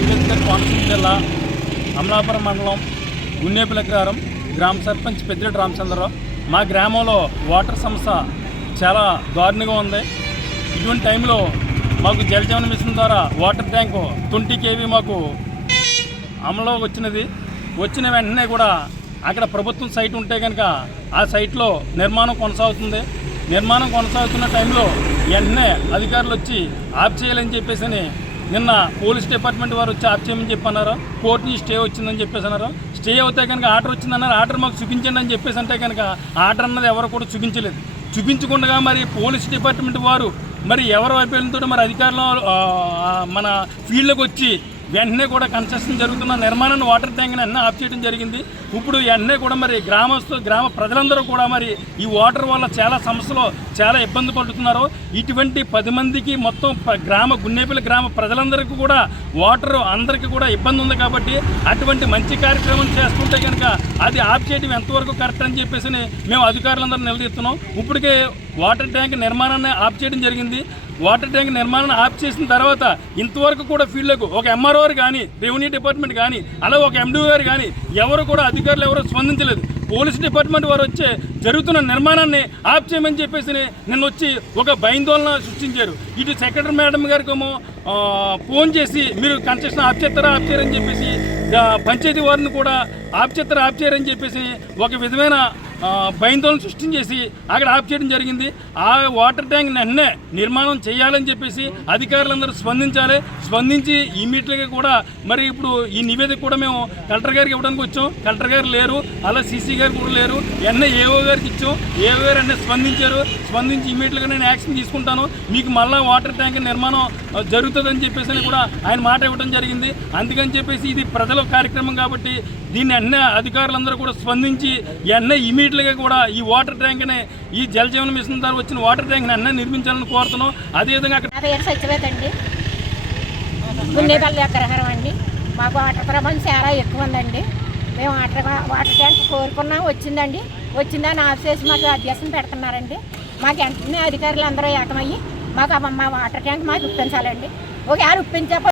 అంబేద్కర్ కోనసీమ జిల్లా అమలాపురం మండలం గున్నేపుల గ్రామ సర్పంచ్ పెద్దిరెడ్డి రామచంద్రరావు. మా గ్రామంలో వాటర్ సమస్య చాలా దారుణంగా ఉంది. ఇటువంటి టైంలో మాకు జలజీవన మిషన్ ద్వారా వాటర్ ట్యాంకు ట్వంటీ కేవీ మాకు అమలు వచ్చినది. వచ్చిన వెంటనే కూడా అక్కడ ప్రభుత్వం సైట్ ఉంటే కనుక ఆ సైట్లో నిర్మాణం కొనసాగుతుంది. నిర్మాణం కొనసాగుతున్న టైంలో వెంటనే అధికారులు వచ్చి ఆఫ్ చేయాలని చెప్పేసి అని నిన్న పోలీస్ డిపార్ట్మెంట్ వారు వచ్చి ఆఫ్ చేయమని చెప్పి అన్నారు కోర్టు నుంచి స్టే వచ్చిందని చెప్పేసి అన్నారు. స్టే అవుతే కనుక ఆర్డర్ వచ్చిందన్నారు. ఆర్డర్ మాకు చూపించండి అని చెప్పేసి అంటే కనుక ఆర్డర్ అన్నది ఎవరు కూడా చూపించలేదు. చూపించకుండా మరి పోలీస్ డిపార్ట్మెంట్ వారు మరి ఎవరు వైపు మరి అధికారులు మన ఫీల్డ్లోకి వచ్చి వెంటనే కూడా కన్స్ట్రక్షన్ జరుగుతున్న నిర్మాణాన్ని వాటర్ ట్యాంక్ని అన్నీ ఆఫ్ చేయడం జరిగింది. ఇప్పుడు వెంటనే కూడా మరి గ్రామస్తు గ్రామ ప్రజలందరూ కూడా మరి ఈ వాటర్ వల్ల చాలా సమస్యలు చాలా ఇబ్బంది పడుతున్నారు. ఇటువంటి పది మందికి మొత్తం ప- గ్రామ గున్నేపల్లి గ్రామ ప్రజలందరికీ కూడా వాటర్ అందరికీ కూడా ఇబ్బంది ఉంది కాబట్టి అటువంటి మంచి కార్యక్రమం చేస్తుంటే కనుక అది ఆఫ్ చేయడం ఎంతవరకు కరెక్ట్ అని చెప్పేసి మేము అధికారులందరూ నిలదీస్తున్నాం. ఇప్పటికే వాటర్ ట్యాంక్ నిర్మాణాన్ని ఆఫ్ చేయడం జరిగింది. వాటర్ ట్యాంక్ నిర్మాణాన్ని ఆఫ్ చేసిన తర్వాత ఇంతవరకు కూడా ఫీల్డ్లకు ఒక ఎంఆర్ఓ కానీ రెవెన్యూ డిపార్ట్మెంట్ కానీ అలా ఒక ఎండిఓ గారు కానీ ఎవరు కూడా అధికారులు ఎవరు స్పందించలేదు. పోలీస్ డిపార్ట్మెంట్ వారు వచ్చే జరుగుతున్న నిర్మాణాన్ని ఆఫ్ చేయమని చెప్పేసి నిన్న వచ్చి ఒక భయాందోళన సృష్టించారు. ఇటు సెక్రటరీ మేడం గారికి ఏమో ఫోన్ చేసి మీరు కన్స్ట్రక్షన్ ఆఫ్ చేస్తారా ఆఫ్ చేయరని చెప్పేసి పంచాయతీ వారిని కూడా ఆఫ్ చేస్తారా ఆఫ్ చేయరని చెప్పేసి ఒక విధమైన ఆ, సృష్టించేసి అక్కడ ఆఫ్ చేయడం జరిగింది. ఆ వాటర్ ట్యాంక్ నిన్నే నిర్మాణం చేయాలని చెప్పేసి అధికారులందరూ స్పందించాలి. స్పందించి ఇమీడియట్గా కూడా మరి ఇప్పుడు ఈ నివేదిక కూడా మేము కలెక్టర్ గారికి ఇవ్వడానికి వచ్చాం. కలెక్టర్ గారు లేరు అలా సీసీ గారు కూడా లేరు. ఎన్న ఏఓ గారికి ఇచ్చాం. ఏఓ గారు అన్నీ స్పందించారు. స్పందించి ఇమీడియట్గా నేను యాక్షన్ తీసుకుంటాను. మీకు మళ్ళీ వాటర్ ట్యాంక్ నిర్మాణం జరుగుతుందని చెప్పేసి అని కూడా ఆయన మాట ఇవ్వడం జరిగింది. అందుకని చెప్పేసి ఇది ప్రజల కార్యక్రమం కాబట్టి దీన్ని అన్న అధికారులందరూ కూడా స్పందించి వెంటనే ఇమీడియట్గా కూడా ఈ వాటర్ ట్యాంక్ని ఈ జల జీవన మిషన్ ద్వారా వచ్చిన వాటర్ ట్యాంక్ని అన్నీ నిర్మించాలని కోరుతున్నాం. అదేవిధంగా అక్కడ నా పేరు అగ్రహారం అండి. మాకు వాటర్ ప్రమాణం చాలా ఎక్కువ ఉందండి. మేము వాటర్ వాటర్ ట్యాంక్ కోరుకున్నాం వచ్చిందండి. వచ్చిందని ఆఫ్ చేసి మాకు అధ్యక్షం పెడుతున్నారండి. మాకు వెంటనే అధికారులు అందరూ ఏకమయ్యి మాకు మా వాటర్ ట్యాంక్ మాకు ఇప్పించాలండి. ఒకవేళ ఇప్పించే